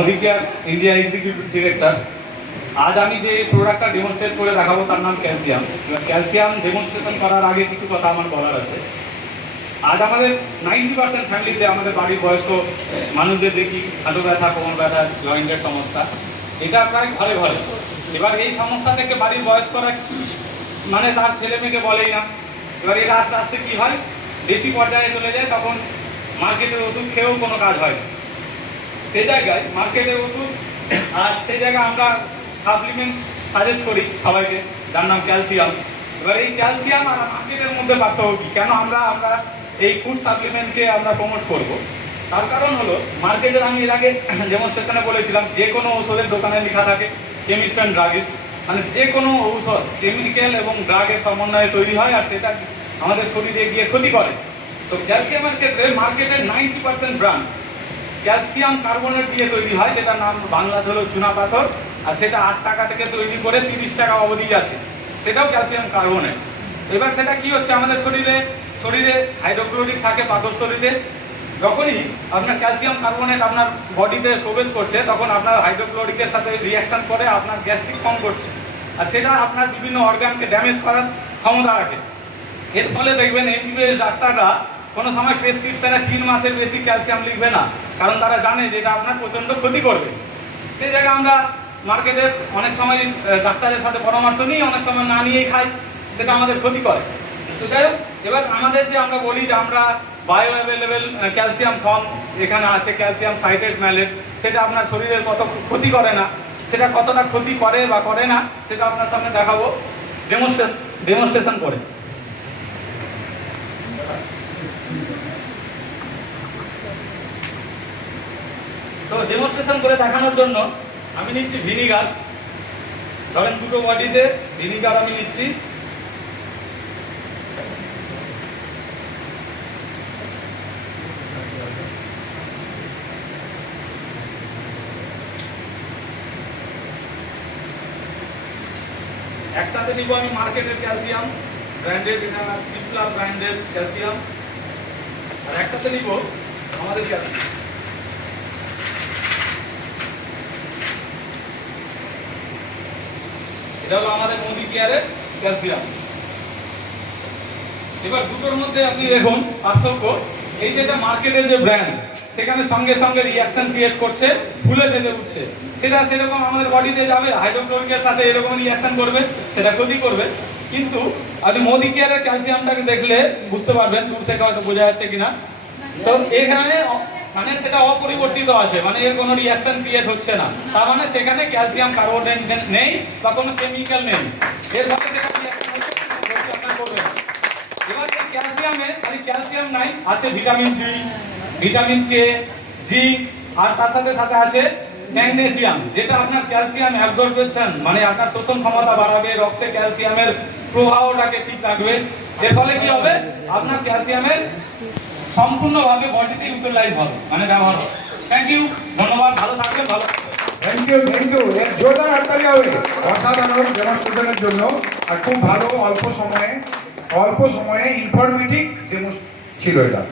Modi care India executive director. আজ আমি যে প্রোডাক্টটা ডেমনস্ট্রেট করে দেখাবো তার নাম ক্যালসিয়াম। এবার ক্যালসিয়াম ডেমনস্ট্রেশন করার আগে কিছু কথা আমার বলার আছে। আজ আমাদের 90% ফ্যামিলিতে আমাদের বাড়ির বয়স্ক মানুষদের দেখি হাঁটু ব্যথা, কোমর ব্যথা, জয়েন্টের সমস্যা, এটা প্রায় ঘরে ঘরে। এবার এই সমস্যা থেকে বাড়ির বয়স্করা মানে তার ছেলে মেয়েকে বলেই না। এবার এটা আস্তে আস্তে কী হয়, বেশি পর্যায়ে চলে যায়, তখন মার্কেটের ওষুধ খেয়েও কোনো কাজ হয় না। সেই জায়গায় মার্কেটের ওষুধ আর সেই জায়গায় আমরা সাপ্লিমেন্ট সাজেস্ট করি সবাইকে, যার নাম ক্যালসিয়াম। এবার এই ক্যালসিয়াম আর মার্কেটের মধ্যে পার্থক্য কী, কেন আমরা এই ফুড সাপ্লিমেন্টকে আমরা প্রমোট করব? তার কারণ হলো, মার্কেটের আমি এর আগে ডেমনস্ট্রেশনে বলেছিলাম যে কোনো ঔষধের দোকানে লেখা থাকে কেমিস্ট অ্যান্ড ড্রাগিস্ট, মানে যে কোনো ঔষধ কেমিক্যাল এবং ড্রাগের সমন্বয়ে তৈরি হয় আর সেটা আমাদের শরীরে গিয়ে ক্ষতি করে। তো ক্যালসিয়ামের ক্ষেত্রে মার্কেটের 90% ব্র্যান্ড ক্যালসিয়াম কার্বনেট দিয়ে তৈরি হয়, যেটার নাম বাংলাতে হলো চুনা পাথর, আর সেটা 8 টাকা থেকে তৈরি করে 30 টাকা অবধি আছে, সেটাও ক্যালসিয়াম কার্বনেট। এবার সেটা কি হচ্ছে, আমাদের শরীরে হাইড্রোক্লোরিক থাকে পাকস্থলীতে, যখনই আপনার ক্যালসিয়াম কার্বনেট আপনার বডিতে প্রবেশ করছে তখন আপনার হাইড্রোক্লোরিকের সাথে রিঅ্যাকশন করে আপনার গ্যাস্ট্রিক ফর্ম করছে, আর সেটা আপনার বিভিন্ন অর্গানকে ড্যামেজ করার ক্ষমতা রাখে। এর ফলে দেখবেন এমবিবিএস ডাক্তাররা কোনো সময় প্রেসক্রিপশনে 3 মাসের বেশি ক্যালসিয়াম লিখবে না, কারণ তারা জানে যে এটা আপনার প্রচণ্ড ক্ষতি করবে। সেই জায়গায় আমরা মার্কেটের অনেক সময় ডাক্তারের সাথে পরামর্শ নিই, অনেক সময় না নিয়েই খাই, সেটা আমাদের ক্ষতি করে। তো যাই হোক, এবার আমাদের যে আমরা বলি যে আমরা বায়ো অ্যাভেলেবেল ক্যালসিয়াম ফর্ম এখানে আছে, ক্যালসিয়াম সাইটেট ম্যালেট, সেটা আপনার শরীরের কত ক্ষতি করে না, সেটা কতটা ক্ষতি করে বা করে না সেটা আপনার সামনে দেখাবো ডেমনস্ট্রেশন করে। তো ডেমনস্ট্রেশন করে দেখানোর জন্য আমি নিচ্ছি ভিনিগার, ধরেন দুটো বডিতে ভিনিগার আমি নিচ্ছি। একটাতে নিব আমি মার্কেটের ক্যালসিয়াম ব্র্যান্ডেড, সিপ্লা ব্র্যান্ডের ক্যালসিয়াম, আর একটাতে নিব আমাদের ক্যালসিয়াম। এটা হলো আমাদের মোদি কেয়ারের ক্যালসিয়াম। এবার দুটোর মধ্যে আপনি দেখুন পার্থক্য, এই যেটা মার্কেটের যে ব্র্যান্ড সেখানে সঙ্গে সঙ্গে রিঅ্যাকশন ক্রিয়েট করছে, ফুলে ফেটে উঠছে, সেটা সেরকম আমাদের বডিতে যাবে, হাইড্রোক্লোরিকের সাথে এরকম রিঅ্যাকশন করবে, সেটা ক্ষতি করবে। কিন্তু আপনি মোদি কেয়ারের ক্যালসিয়ামটাকে দেখলে বুঝতে পারবেন, দূর থেকে হয়তো বোঝা যাচ্ছে কিনা, তো এখানে মানে সেটা অপরিবর্তিত আছে, মানে এর কোনো রিঅ্যাকশন ক্রিয়েট হচ্ছে না, তার মানে সেখানে ক্যালসিয়াম কার্বনেট নেই বা কোনো কেমিক্যাল নেই, এর ফলে সেটা রিঅ্যাকশন করবে না। এবার এই ক্যালসিয়ামে খালি ক্যালসিয়াম নাই, আছে vitamin D, vitamin K, zinc, আর তার সাথে সাথে আছে ম্যাগনেসিয়াম, যেটা আপনার ক্যালসিয়াম অ্যাবজর্পশন মানে আপনার শোষণ ক্ষমতা বাড়াবে, রক্তে ক্যালসিয়ামের প্রবাহটাকে ঠিক রাখবে। এর ফলে কি হবে, আপনার ক্যালসিয়ামের সম্পূর্ণভাবে বডিতে ইউটিলাইজ হবে, মানে ব্যবহার হবে। থ্যাংক ইউ, ধন্যবাদ, ভালো থাকবেন, ভালো। Thank you. জোরদার হাততালি হবে অসাধারণ ডেমনস্ট্রেশনের জন্য, আর খুব ভালো অল্প সময়ে ইনফরমেটিভ ডেমো ছিল এটা।